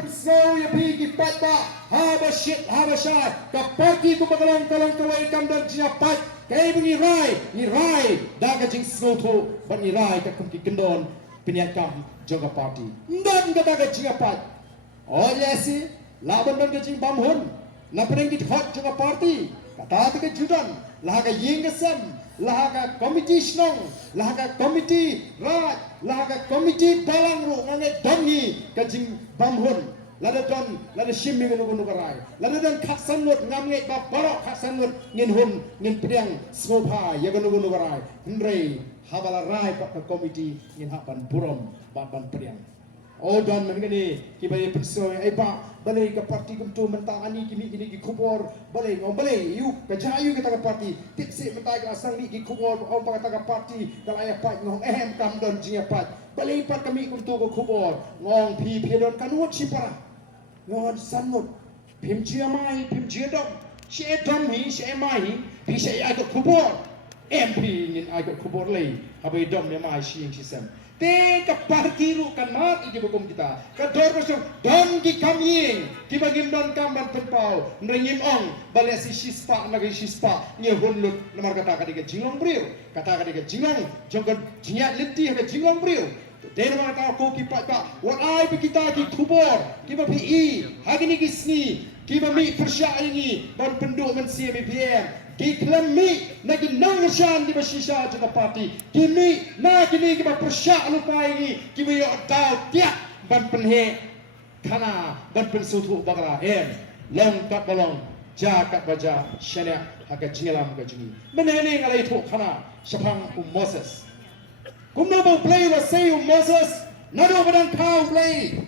pensau ya pergi pada Habashad ke parti ku bakalong kawai kamdan jiapat kay ni rai daga jing snoto ban ni rai ka kumki gendon piniakam jaga parti ndan ka daga jiapat oleh si laban ban ka jing bamhun na perengit hot jaga parti kata ke judan laga yingasam laga komiti snong laga komiti rat laga komiti balang ru ngange doni ka jing bamhun lada don lada shimmi ngunu karai lada don khaksan nut ngamnge ba barok khaksan nut ngin hun ngin priang smopa ya ngunu karai ndrei habala rai pa komiti ngin hapan burom ban priang o don mengani kibai penso ai ba balai ka parti kumtu mentang ani kimi ki kubor balai ngom balai yu ka jayu kita ka parti tipsi mentai ka asang mi ki kubor om pa ka parti kalaya pat ngong ehem kam don jinga pat balai pat kami kumtu ko kubor ngong pi don kanuot sipara ngong sanut pim chia mai pim chia dom she dom hi she mai pi she ai ko kubor MP ngin ai ko kubor lei habai dom ne mai shi sem te ka parti ru kan mat igi bukum kita ka dor ko don ki kamying ki bagim don kam ban penpau nringim ong bale si shispa na gi shispa nye hunlut namar kata ka diga jinglong briu kata ka diga jinglong jongka jinyat liti ka jinglong briu te namar ka ko ki pa what ai pe kita ki kubor ki ba pi hagini ki sni ki ba mi persya ini ban penduk men CMPM ki klemi nagi nang shan di basisha jaga parti kimi na kini ki ba persya lupa ini ki ba yo dau tiak ban penhe kana ban pensutu bagara long kat balong ja kat baja shania haga jingalam ga jingi menene ngalai thu kana shapang Moses kumno bo play wa say Moses nado badang kau play